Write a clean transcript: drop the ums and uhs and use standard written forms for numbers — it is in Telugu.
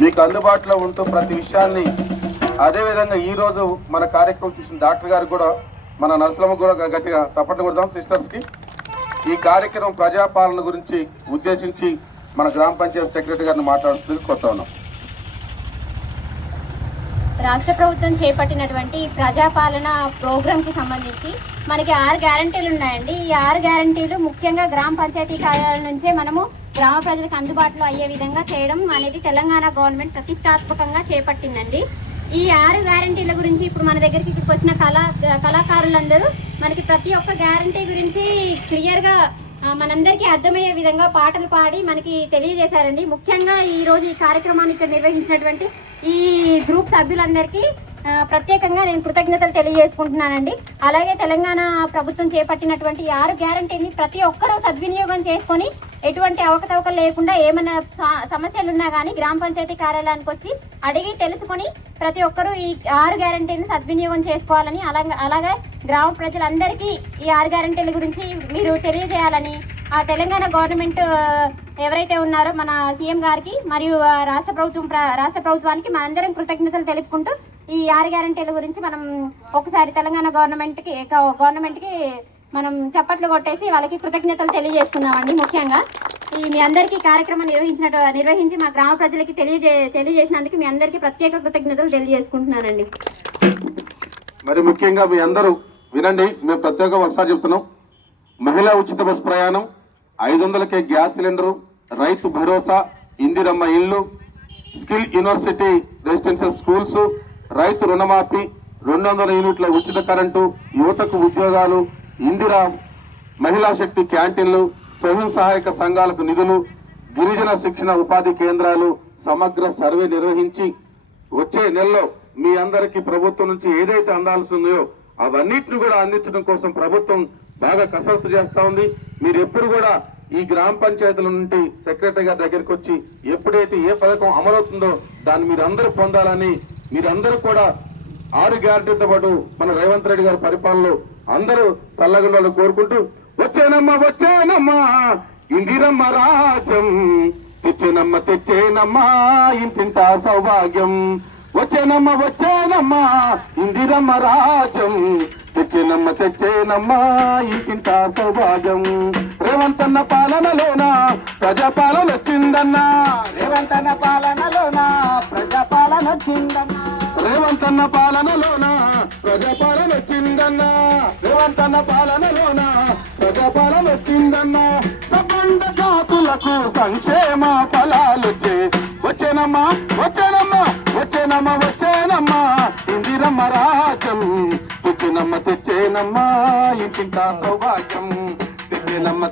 మీకు అందుబాటులో ఉంటూ ప్రతి విషయాన్ని అదేవిధంగా ఈరోజు మన కార్యక్రమం చూసిన డాక్టర్ గారు కూడా మన నర్సులమ్మ కూడా గట్టిగా చప్పట్లు కొడదాం సిస్టర్స్కి. ఈ కార్యక్రమం ప్రజాపాలన గురించి ఉద్దేశించి మన గ్రామ పంచాయతీ సెక్రటరీ గారిని మాట్లాడుతూ కొత్త ఉన్నాం. రాష్ట్ర ప్రభుత్వం చేపట్టినటువంటి ప్రజాపాలన ప్రోగ్రాంకి సంబంధించి మనకి 6 గ్యారంటీలు ఉన్నాయండి. ఈ 6 గ్యారంటీలు ముఖ్యంగా గ్రామ పంచాయతీ కార్యాలయం నుంచే మనము గ్రామ ప్రజలకు అందుబాటులో అయ్యే విధంగా చేయడం అనేది తెలంగాణ గవర్నమెంట్ ప్రతిష్టాత్మకంగా చేపట్టిందండి. ఈ 6 గ్యారంటీల గురించి ఇప్పుడు మన దగ్గరికి ఇక్కడికి వచ్చిన కళాకారులందరూ మనకి ప్రతి ఒక్క గ్యారంటీ గురించి క్లియర్గా మనందరికీ అర్థమయ్యే విధంగా పాటలు పాడి మనకి తెలియజేశారండి. ముఖ్యంగా ఈరోజు ఈ కార్యక్రమాన్ని ఇక్కడ నిర్వహించినటువంటి ఈ గ్రూప్ సభ్యులందరికీ ప్రత్యేకంగా నేను కృతజ్ఞతలు తెలియజేసుకుంటున్నానండి. అలాగే తెలంగాణ ప్రభుత్వం చేపట్టినటువంటి 6 గ్యారంటీని ప్రతి ఒక్కరూ సద్వినియోగం చేసుకొని ఎటువంటి అవకతవకలు లేకుండా ఏమైనా సమస్యలు ఉన్నా కానీ గ్రామ పంచాయతీ కార్యాలయానికి వచ్చి అడిగి తెలుసుకొని ప్రతి ఒక్కరూ ఈ 6 గ్యారంటీని సద్వినియోగం చేసుకోవాలని అలాగే గ్రామ ప్రజలందరికీ ఈ 6 గ్యారంటీల గురించి మీరు తెలియజేయాలని ఆ తెలంగాణ గవర్నమెంట్ ఎవరైతే ఉన్నారో మన సీఎం గారికి మరియు రాష్ట్ర ప్రభుత్వానికి మనందరం కృతజ్ఞతలు తెలుపుకుంటూ ఈ 6 గ్యారంటీల గురించి మనం ఒకసారి తెలంగాణ గవర్నమెంట్కి మనం చప్పట్లు కొట్టేసి వాళ్ళకి కృతజ్ఞతలు తెలియజేసుకుందామండి. ముఖ్యంగా మీ అందరికీ కార్యక్రమం నిర్వహించి మా గ్రామ ప్రజలకి తెలియజేసినందుకు మీ అందరికీ ప్రత్యేక కృతజ్ఞతలు తెలియజేసుకుంటున్నానండి. మరి ముఖ్యంగా మీ అందరూ వినండి, మేము ప్రత్యేకంగా ఒకసారి చెప్తున్నాం. మహిళా ఉచిత బస్ ప్రయాణం, 500కే గ్యాస్ సిలిండరు, రైతు భరోసా, ఇందిరమ్మ ఇళ్ళు, స్కిల్ యూనివర్సిటీ రెసిడెన్షియల్ స్కూల్స్, రైతు రుణమాఫీ, 200 యూనిట్ల ఉచిత కరెంటు, యువతకు ఉద్యోగాలు, ఇందిరా మహిళా శక్తి క్యాంటీన్లు, స్వయం సహాయక సంఘాలకు నిధులు, గిరిజన శిక్షణ ఉపాధి కేంద్రాలు సమగ్ర సర్వే నిర్వహించి వచ్చే నెలలో మీ అందరికీ ప్రభుత్వం నుంచి ఏదైతే అందాల్సి ఉందో అవన్నిటిని కూడా అందించడం కోసం ప్రభుత్వం బాగా కసరత్తు చేస్తూ ఉంది. మీరు ఎప్పుడు కూడా ఈ గ్రామ పంచాయతీల నుండి సెక్రటరీ గారి దగ్గరికి వచ్చి ఎప్పుడైతే ఏ పథకం అమలవుతుందో దాన్ని మీరు అందరూ పొందాలని, మీరందరూ కూడా 6 గ్యారెంటీలతో పాటు మన రేవంత్ రెడ్డి గారి పరిపాలనలో అందరూ చల్లగుండాలని కోరుకుంటూ వచ్చేనమ్మా ఇందిరమ్మ రాజ్యం, తెచ్చేనమ్మా ఇంటింటా సౌభాగ్యం, వచ్చేనమ్మా ఇందిరమ్మ రాజ్యం, తెచ్చేనమ్మా ఇంటింటా సౌభాగ్యం. రేవంతన్న పాలనలోన ప్రజాపాలన వచ్చిందన్నా, రేవంతన్న పాలనలోన ప్రజాపాలన వచ్చిందన్నా, రేవంతన్న పాలనలోన ప్రజాపాలన వచ్చిందన్నా, రేవంతన్న పాలనలోన ప్రజాపాలన వచ్చిందన్నా. సబండ జాతులకు సంక్షేమ ఫలాలొచ్చే, వచ్చేనమ్మా ఇందిరమ్మ రాజ్యం, తెచ్చేనమ్మా ఇంటింటా సౌభాగ్యం, తెచ్చేనమ్మ